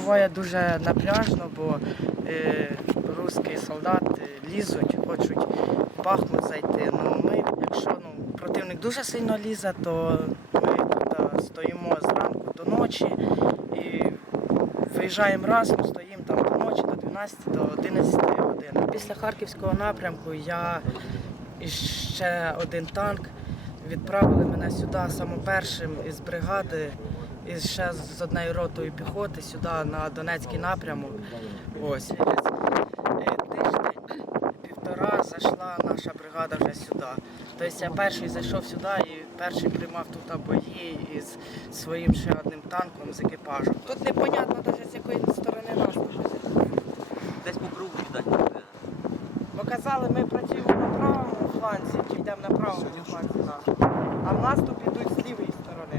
буває дуже напряжно, бо е, русські солдати лізуть, хочуть в Бахмут зайти. Ну, ми, якщо ну, противник дуже сильно лізе, то ми тут стоїмо зранку до ночі і виїжджаємо разом, стоїмо там до ночі, до 12, до 11 годин. Після Харківського напрямку я і ще один танк відправили мене сюди саме першим із бригади, і ще з однією ротою піхоти сюди на Донецький напрямок. Ось. Тиждень, півтора зайшла наша бригада вже сюди. Тобто я перший зайшов сюди і перший приймав тут бої із своїм ще одним танком з екіпажем. Тут непонятно навіть з якої сторони нас буде. Десь по кругу кидати. Бо казали, ми працюємо на правому фланзі, чи йдемо на правому фланзі. А в нас тут ідуть з лівої